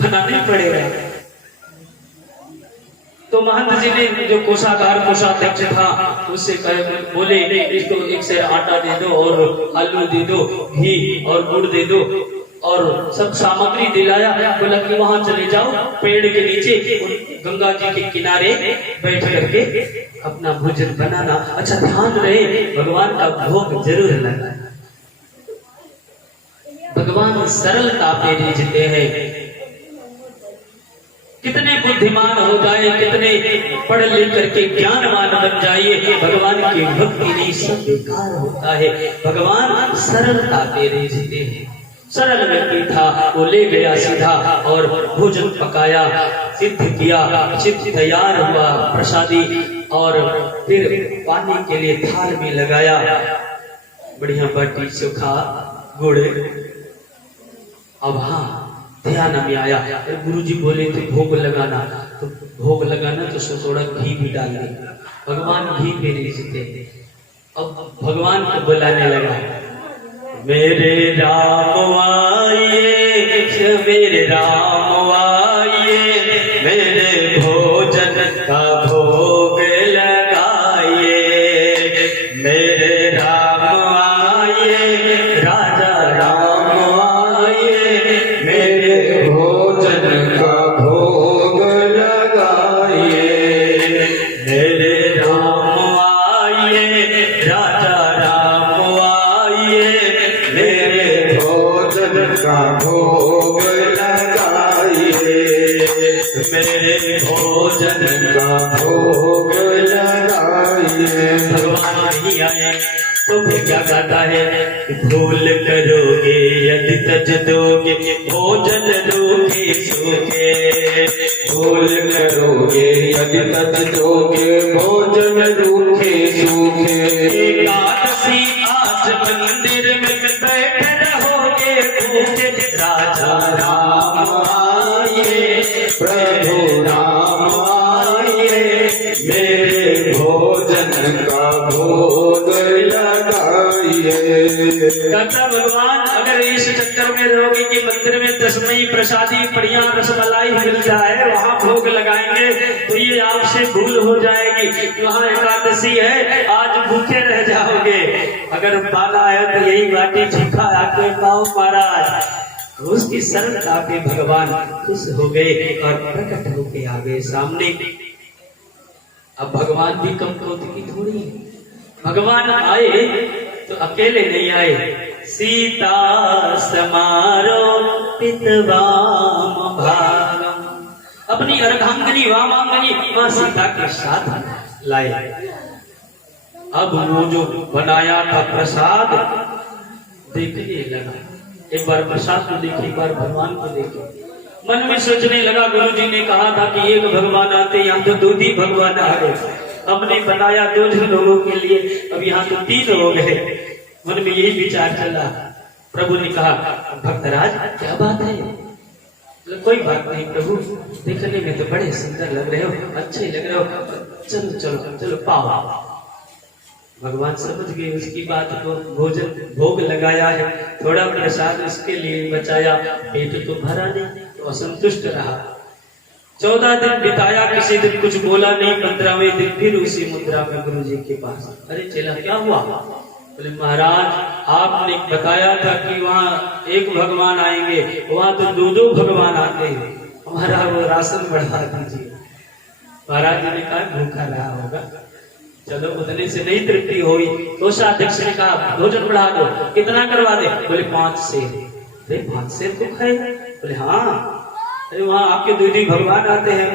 बनाना ही पड़ेगा। तो महंत जी ने जो कोषाध्यक्ष था उससे बोले इसको एक सेर आटा दे दो और आलू दे दो, घी और गुड़ दे दो और सब सामग्री दिलाया। बोला कि वहां चले जाओ पेड़ के नीचे गंगा जी के किनारे बैठ करके अपना भोजन बनाना। अच्छा ध्यान रहे भगवान का भोग जरूर लगाना। भगवान सरलता पे रिझते हैं। कितने बुद्धिमान हो जाए, कितने पढ़ लिख करके ज्ञानवान बन जाइए, भगवान की भक्ति नहीं सब बेकार होता है। भगवान सरलता पे रिझते हैं। सरल व्यक्ति था, वो ले गया सीधा और भोजन पकाया, सिद्ध किया, सिद्ध तैयार हुआ प्रसादी और फिर पानी के लिए थाल में लगाया। बढ़िया बाटी चोखा गुड़। अब हाँ ध्यान में आया, गुरुजी बोले थे भोग लगाना, तो भोग लगाना तो थोड़ा घी भी डाल दे। भगवान घी पे रिझते। अब भगवान को बुलाने लगा, मेरे राम आइए, मेरे राम आइए, मेरे भोजन का भोग लगाइए। मेरे राम आइए, राजा राम आइए, मेरे भोजन का भोग लगाइए। मेरे राम आइए, राजा राम आइए, मेरे भोजन का भोग लगाइए। मेरे भोजन का भोग लगाइए। भगवान ही आए तो फिर क्या कहता है, भूल करोगे यदि तज दोगे, भोजन रूखे सूखे। भूल करोगे यदि तज दोगे, भोजन रूखे सूखे। एकादशी आज मंदिर में बैठे रहोगे भूखे। राजा राम आइए, प्रभु राम आइए, मेरे भोजन का भोग लगाइए। कहता भगवान अगर इस चक्कर में रहोगे कि मंदिर में दसमई प्रसादी बढ़िया रसमलाई मिल जाए, वहाँ भोग लगाएंगे तो ये आपसे भूल हो जाएगी। वहाँ एकादशी है, आज भूखे रह जाओगे। अगर पाना है तो यही बाटी चोखा आके पाओ महाराज। उसकी सरलता पे भगवान खुश हो गए और प्रकट होके आ गए सामने। अब भगवान भी कम क्रोध की थोड़ी, भगवान आए तो अकेले नहीं आए। सीता समारो पितवाम भागम, अपनी अर्धांगिनी वामांगिनी मां सीता के साथ लाए। अब वो जो बनाया था प्रसाद देखने लगा। एक बार प्रसाद को देखे, एक बार भगवान को देखे। मन में सोचने लगा, गुरुजी ने कहा था कि एक भगवान आते, यहाँ तो दो ही भगवान आ गए। हमने बनाया दो लोगों के लिए, अब यहाँ तो तीन हो गए। मन में यही विचार चला। प्रभु ने कहा, भक्तराज क्या बात है? कोई बात नहीं प्रभु, देखने में तो बड़े सुंदर लग रहे हो, अच्छे लग रहे हो, चलो चलो चलो पाओ। भगवान समझ गए उसकी बात को। भोजन भोग लगाया है, थोड़ा प्रसाद उसके लिए बचाया, पेट तो भरा नहीं तो असंतुष्ट रहा। 14 दिन बिताया, किसी दिन कुछ बोला नहीं। 15वें दिन फिर उसी मुद्रा में गुरु जी के पास। अरे चला क्या हुआ? बोले महाराज आपने बताया था कि वहाँ एक भगवान आएंगे, वहाँ तो दो भगवान आते हैं, हमारा वो राशन बढ़ा दीजिए। महाराज ने कहा भूखा रहा होगा, चलो उतने से नहीं तृप्ति हुई। कोषाध्यक्ष ने कहा भोजन बढ़ा दो, कितना करवा दे? बोले 5 सेर। अरे 5 सेर को खाए? बोले हाँ, अरे वहाँ आपके दूधी भगवान आते हैं।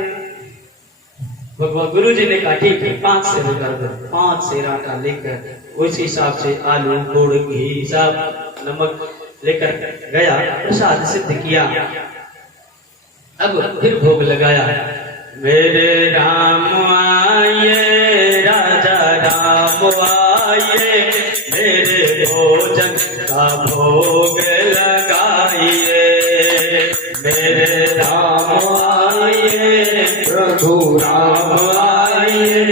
भगवान गुरु जी ने कहा ठीक है 5 सेर कर दो। 5 सेर आटा लेकर उस हिसाब से आलू गुड़ घी सब नमक लेकर गया, प्रसाद सिद्ध किया। अब फिर भोग लगाया। मेरे राम आइए, राजा राम आइए, मेरे भोजन का भोग लगाइए। मेरे राम आइए, प्रभु राम आइए,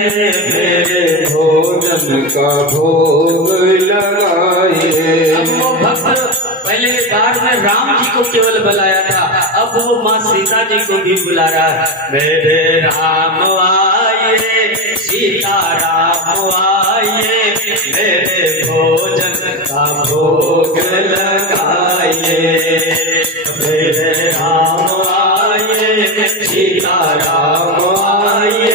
मेरे भोजन का भोग लगाइए। अब वो भक्त पहले गाड़ में राम जी को केवल बुलाया था, अब अब वो माँ सीता जी को भी बुला रहा है, मेरे राम आइए, सीता राम आइए, मेरे भोजन का भोग लगाइए। मेरे राम आइए, सीता राम आइए,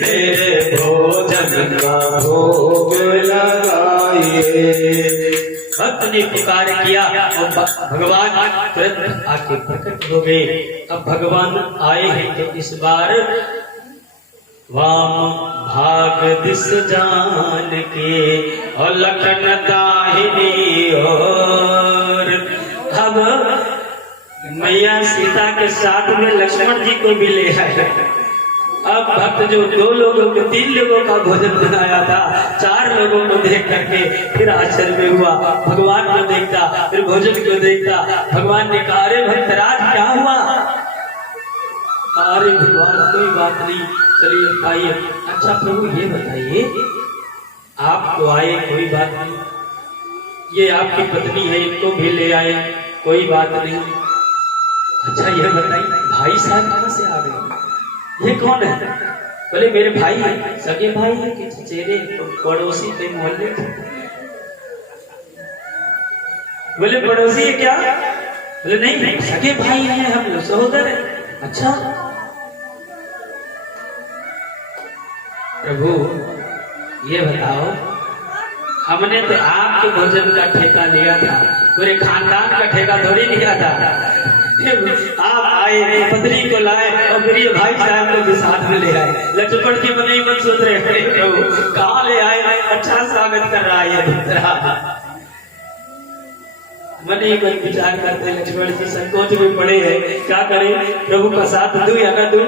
मेरे भोजन का भोग लगाइए। भक्त ने पुकार किया और भगवान तुरंत आके प्रकट हो गए। अब भगवान आए हैं तो इस बार वाम भाग दिस जान के और लखन दाहिनी ओर। अब मैया सीता के साथ में लक्ष्मण जी को भी ले आए। अब भक्त जो 2 लोगों को 3 लोगों का भोजन बनाया था, 4 लोगों को देख करके फिर आश्चर्य हुआ। भगवान को देखता, फिर भोजन को देखता। भगवान ने कहा, अरे भक्तराज क्या हुआ? अरे भगवान कोई बात नहीं, चलिए खाइए। अच्छा प्रभु ये बताइए, आप तो आए, कोई बात नहीं, ये आपकी पत्नी है, इनको भी ले आए, कोई बात नहीं। अच्छा ये बताइए भाई साहब कहाँ से आ गए? ये कौन है? बोले मेरे भाई है। सगे भाई है कि चचेरे पड़ोसी थे मोहल्ले के? बोले पड़ोसी है क्या? बोले नहीं सगे भाई हैं, हम लोग सहोदर हैं। अच्छा प्रभु ये बताओ, हमने तो आपके भोजन का ठेका लिया था, पूरे खानदान का ठेका थोड़ी लिया था। आप आए, पत्नी को लाए और फिर ये भाई साहब को भी साथ में ले आए। लक्ष्मण जी मन ही मन सोच रहे हैं प्रभु कहाँ ले आए, अच्छा स्वागत कर रहा है मन ही मन विचार करते। लक्ष्मण जी संकोच में पड़े हैं, क्या करें, प्रभु का साथ दूं या न दूं?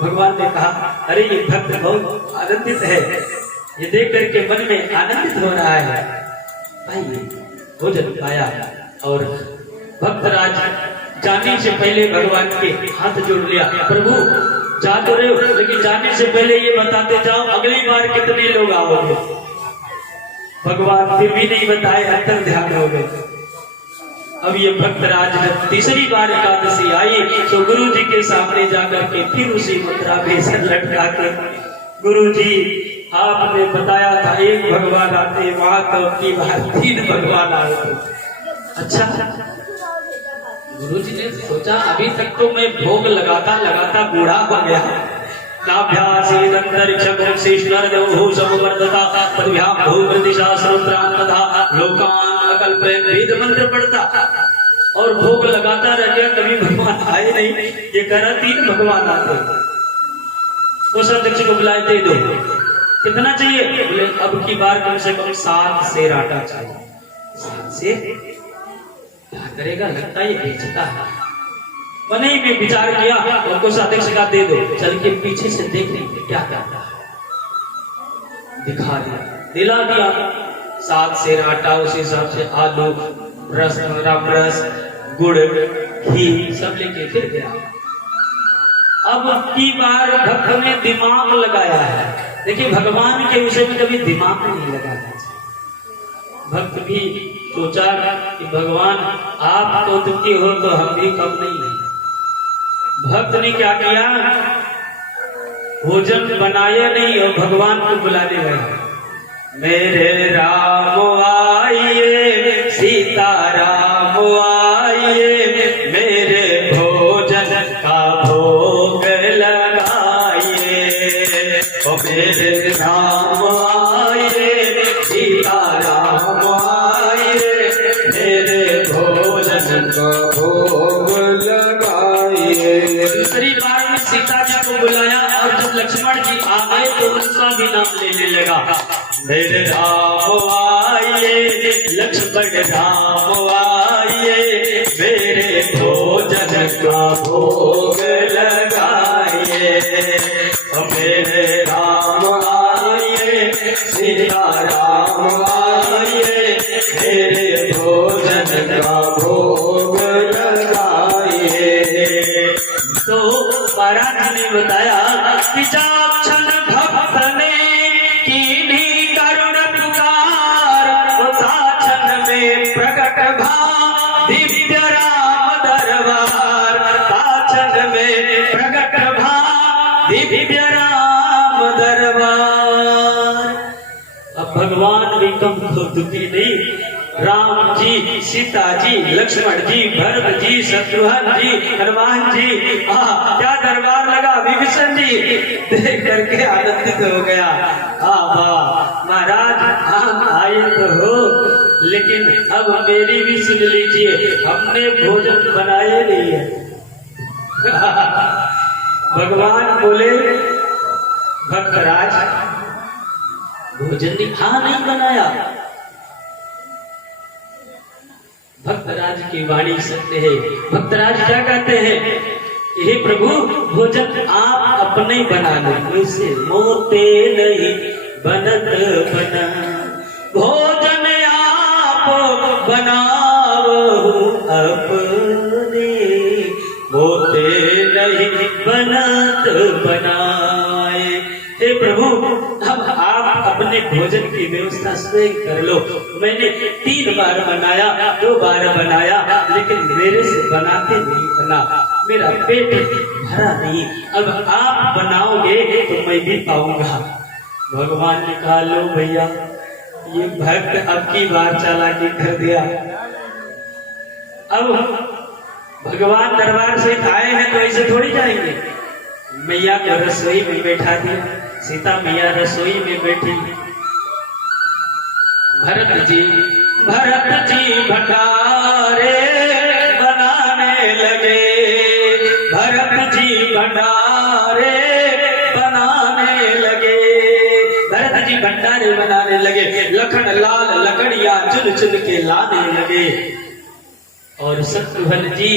भगवान ने कहा, अरे ये भक्त बहुत आनंदित है, ये देख करके मन में आनंदित हो रहा है। भाई भोजन पाया और भक्तराज जाने से पहले भगवान के हाथ जोड़ लिया। प्रभु जा तो रहे हो, लेकिन जाने से पहले ये बताते जाओ अगली बार कितने लोग आओगे? भगवान फिर भी नहीं बताए, अंतर ध्यान हो गए। अब ये भक्तराज जब तीसरी बार एकादशी आई तो गुरु जी के सामने जाकर के फिर उसी मुद्रा बेसन लटका के, गुरु जी आपने बताया था 1 भगवान आते, वहां तो की बार 3 भगवान आए थे। अच्छा गुरु जी ने सोचा अभी तक तो मैं भोग लगाता लगाता बूढ़ा हो गया। मंत्र पढ़ता और भोग लगाता रह गया, कभी भगवान आए नहीं। ये कह रहा 3 भगवान आते। कोषाध्यक्ष को बुलाए, दे दो, कितना चाहिए? बोले अब की बार कम से कम 7 सेर आटा चाहिए। 7 सेर क्या करेगा, लगता है ये बेचता है। मैंने में विचार किया और कोषाध्यक्ष का दे दो, चल के पीछे से देख लेंगे क्या करता है। दिखा दिया, दिला दिया 7 सेर आटा, उस हिसाब से आलू, रस, राम रस, गुड़, घी सब लेके फिर गया। अब की बार भक्त ने दिमाग लगाया है। देखिए भगवान के विषय में कभी दिमाग नहीं लगाना चाहिए। भक्त भी सोचा कि भगवान आप तो दुखी हो तो हम भी कम नहीं है। भक्त ने क्या किया, भोजन बनाया नहीं और भगवान को बुलाने लगा, मेरे राम आइए, सीता राम आइए, मेरे भोजन का भोग लगाइए। ओ मेरे राम आइए, सीता राम आइए, मेरे भोजन का भोग लगाइए। दूसरी बार में सीता जी को बुलाया और जब लक्ष्मण जी आ गए तो उनका भी नाम लेने लगा, मेरे राम आइए, लक्ष्मण राम आइए, मेरे भोजन का भोग लगाइए। मेरे राम आइए, सीता राम आइए, मेरे भोजन का भोग लगाइए। तो महाराज ने बताया कि जाक्षण भक्त ने कीन्ही करुण पुकार, ताक्षण में प्रकट भा दिव्य राम दरबार। दिव्य राम दरबार। अब भगवान भी कम दुखी नहीं, राम जी, सीता जी, लक्ष्मण जी, भरत जी, शत्रुघ्न जी, हनुमान जी, क्या दरबार लगा। विभीषण जी देख करके आनंदित हो गया। वाह महाराज, आप आए तो हो, लेकिन अब मेरी भी सुन लीजिए, हमने भोजन बनाए नहीं है। भगवान बोले, भक्तराज भोजन नहीं बनाया। भक्तराज की वाणी सत्य है। भक्तराज क्या कहते हैं, हे प्रभु भोजन आप अपने बना लो, मुझसे मोते नहीं बनत बना। भोजन आप बनाओ अपने, मोते नहीं बनत बनाए। हे प्रभु अब आप अपने भोजन की व्यवस्था स्वयं कर लो। मैंने 3 बार बनाया, 2 बार बनाया, लेकिन मेरे से बनाते नहीं बना, मेरा पेट भरा नहीं। अब आप बनाओगे तो मैं भी पाऊंगा। भगवान ने कहा, लो भैया, ये भक्त अब की बार चालाकी कर दिया। अब भगवान दरबार से आए हैं तो ऐसे थोड़ी जाएंगे। मैया को रसोई में बैठा दिया, सीता मैया रसोई में बैठी। भरत जी भंडारे बनाने लगे, भरत जी भंडारे बनाने लगे, भरत जी भंडारे बनाने लगे। लखन लाल लकड़ियां चुन चुन के लाने लगे, और शत्रुघ्न जी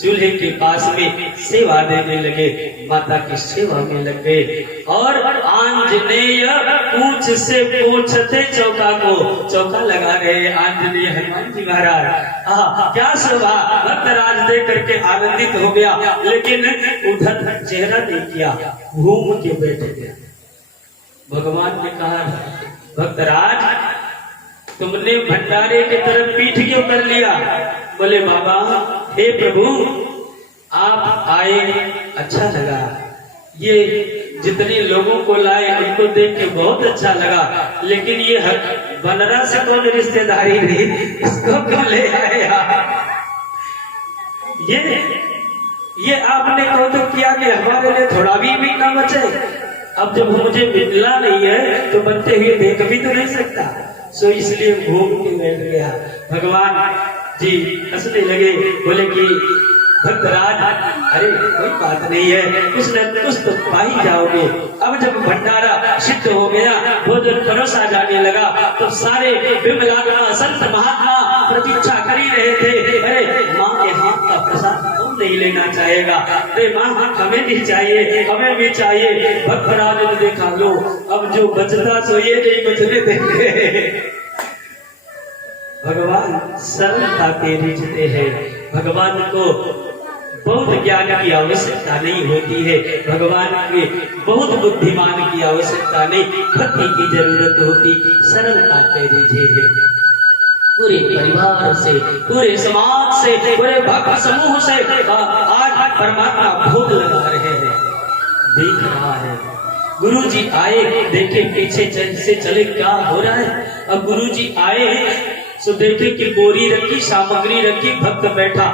चूल्हे के पास में सेवा देने लगे, माता की सेवा में लग गए। और आंजनेय पूछ से पूछते चौका को चौका लगा रहे। आंजनेय हनुमान जी महाराज, क्या शोभा। भक्तराज देख करके आनंदित हो गया, लेकिन उधर चेहरा नहीं किया, घूम के बैठ गया। भगवान ने कहा, भक्तराज तुमने भंडारे की तरफ पीठ क्यों कर लिया। बोले, बाबा हे प्रभु आप आए, अच्छा लगा, ये जितने लोगों को लाए उनको देख के बहुत अच्छा लगा, लेकिन ये बनरा से कौन रिश्तेदारी रही, इसको क्यों ले आए आप। ये आपने कहो तो किया कि हमारे लिए थोड़ा भी ना बचे। अब जब मुझे मिलना नहीं है तो बनते हुए देख भी तो नहीं सकता, सो इसलिए घूम के बैठ गया। भगवान जी हंसने लगे, बोले कि भक्तराज अरे कोई बात नहीं है, कुछ न कुछ तो पा ही जाओगे। अब जब भंडारा सिद्ध हो गया, भोजन परोसा जाने लगा, तो सारे विमलात्मा संत महात्मा प्रतीक्षा कर ही रहे थे। अरे माँ के हाथ का प्रसाद कौन नहीं लेना चाहेगा। अरे माँ हमें भी चाहिए, हमें भी चाहिए। भक्तराज ने देखा, लो अब जो बचता सो ये नहीं बचने देंगे। भगवान सरलता के रिझते हैं। भगवान को बहुत ज्ञान की आवश्यकता नहीं होती है, भगवान के बहुत बुद्धिमान की आवश्यकता नहीं, भक्ति की जरूरत होती, सरलता के रिझे है। पूरे परिवार से, पूरे समाज से, पूरे भक्त समूह से आज परमात्मा भोग लगा रहे हैं, देख रहा है। गुरु जी आए, देखे पीछे से चले क्या हो रहा है। अब गुरु जी आए तो देखे कि बोरी रखी, सामग्री रखी, भक्त बैठा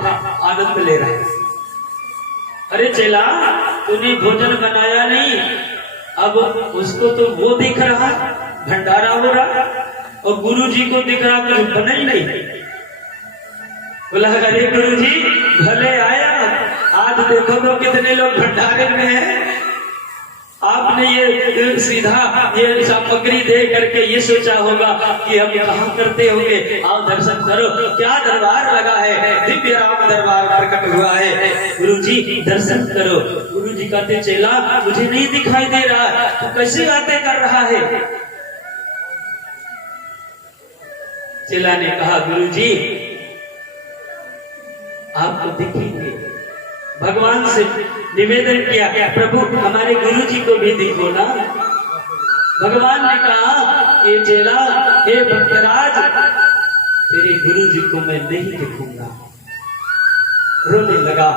आनंद ले रहा है। अरे चेला तूने भोजन बनाया नहीं, अब उसको तो वो दिख रहा, भंडारा हो रहा, और गुरु जी को दिख रहा कुछ बना ही नहीं। बोला, अरे गुरु जी भले आया, आज देखो तो कितने लोग भंडारे में हैं। आपने ये सीधा ये सामग्री दे करके ये सोचा होगा कि हम कहाँ करते होंगे। आओ दर्शन करो, क्या दरबार लगा है, दिव्य राम दरबार प्रकट हुआ है। गुरुजी दर्शन करो। गुरुजी कहते, चेला मुझे नहीं दिखाई दे रहा, तो कैसे बातें कर रहा है। चेला ने कहा, गुरुजी आपको दिखेंगे। भगवान से निवेदन किया, प्रभु हमारे गुरु जी को भी दिखो ना। भगवान ने कहा, ये चेला, हे भक्तराज, तेरे गुरु जी को मैं नहीं दिखूंगा। रोने लगा।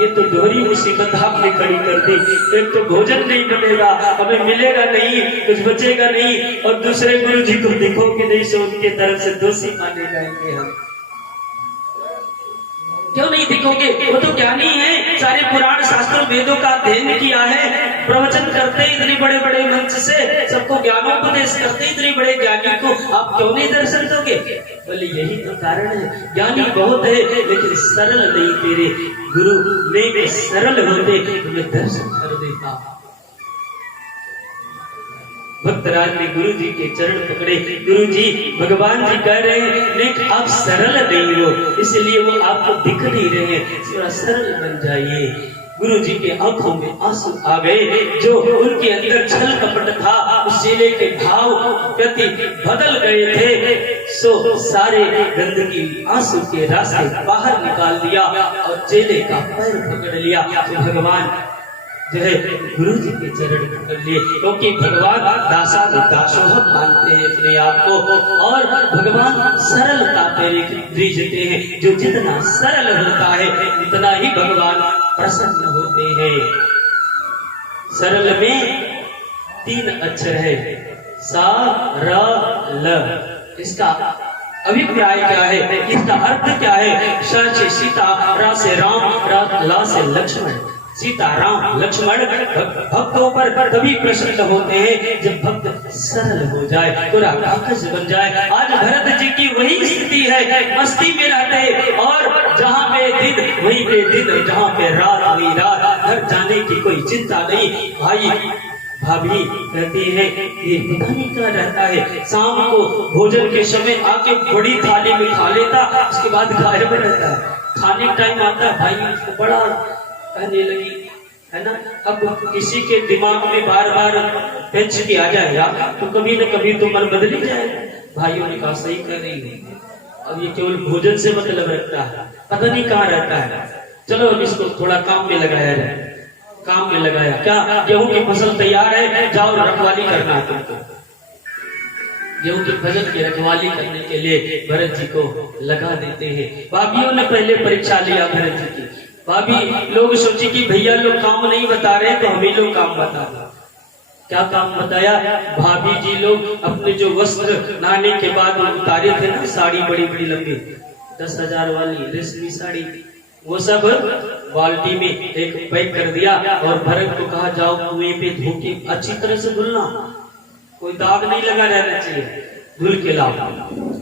ये तो दोहरी मुसीबत आपने खड़ी कर दी। एक तो भोजन नहीं बनेगा, हमें मिलेगा नहीं, कुछ बचेगा नहीं, और दूसरे गुरु जी को देखो कि नहीं सो उनके तरफ से दोषी माने जाएंगे हम। क्यों नहीं दिखोगे? वो तो ज्ञानी है, सारे पुराण शास्त्र वेदों का अध्ययन किया है, प्रवचन करते इतने बड़े बड़े मंच से, सबको ज्ञानोपदेश करते इतने बड़े ज्ञानी को आप क्यों नहीं दर्शन दोगे? बोले यही तो कारण है, ज्ञानी बहुत है लेकिन सरल नहीं। तेरे गुरु ने सरल होते तुम्हें दर्शन कर देता। भक्तराज ने गुरु जी के चरण पकड़े। गुरु जी, भगवान जी कह रहे हैं आप सरल नहीं हो, इसलिए वो आपको दिख नहीं रहे, थोड़ा सरल बन जाइए। गुरु जी के आंखों में आंसू आ गए, जो उनके अंदर छल कपट था उस चेले के भाव प्रति बदल गए थे, सो सारे गंदगी आंसू के रास्ते बाहर निकाल दिया और चेले का पैर पकड़ लिया। तो भगवान जो है गुरु जी के चरण पकड़ लिए, क्योंकि भगवान दासा दासोहम मानते हैं अपने आप को, और भगवान सरलता पे रीझते हैं। जो जितना सरल होता है उतना ही भगवान प्रसन्न होते हैं। सरल में 3 अक्षर है, सा र ल। इसका अभिप्राय क्या है, इसका अर्थ क्या है? स से सीता, र से राम, ल से लक्ष्मण। सीता, राम, लक्ष्मण भक्तों पर तभी प्रसन्न होते हैं जब भक्त सरल हो जाए, पूरा कागज बन जाए। आज भरत जी की वही स्थिति है, मस्ती में रहते हैं, और जहाँ पे दिन वहीं पे दिन, जहाँ पे रात वही रात, घर जाने की कोई चिंता नहीं। भाई भाभी कहती है ये पता नहीं क्या रहता है, शाम को भोजन के समय आके बड़ी थाली में खा लेता, उसके बाद गायब रहता है। खाने टाइम आता भाई उसको बड़ा कहने लगी, है ना। अब किसी के दिमाग में बार बार पेंच भी आ जाएगा तो कभी न कभी तो मन बदल ही जाएगा। भाइयों ने कहा सही कह रही है, अब ये केवल भोजन से मतलब रखता है, पता नहीं कहाँ रहता है। चलो अब इसको थोड़ा काम में लगाया जाए। काम में लगाया क्या? गेहूं की फसल तैयार है, जाओ रखवाली करना है तुमको। गेहूं की फसल की रखवाली करने के लिए भरत जी को लगा देते हैं। भाभियों ने पहले परीक्षा लिया भरत जी की। भाभी लोग सोचे कि भैया लोग काम नहीं बता रहे तो हम ही लोग काम बता रहे। क्या काम बताया? भाभी जी लोग अपने जो वस्त्र नहाने के बाद उतारे थे ना, साड़ी बड़ी बड़ी लंबी 10,000 वाली रेशमी साड़ी, वो सब बाल्टी में एक पैक कर दिया और भरत को कहा जाओ कुएं पे धो के अच्छी तरह से धुलना, कोई दाग नहीं लगा रहना चाहिए, धुल के लाओ।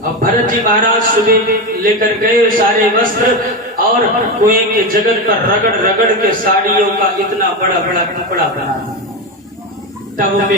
अब भरत जी महाराज सुबह लेकर गए सारे वस्त्र और कुएं के जगत पर रगड़ रगड़ के साड़ियों का इतना बड़ा बड़ा टुकड़ा बना, तब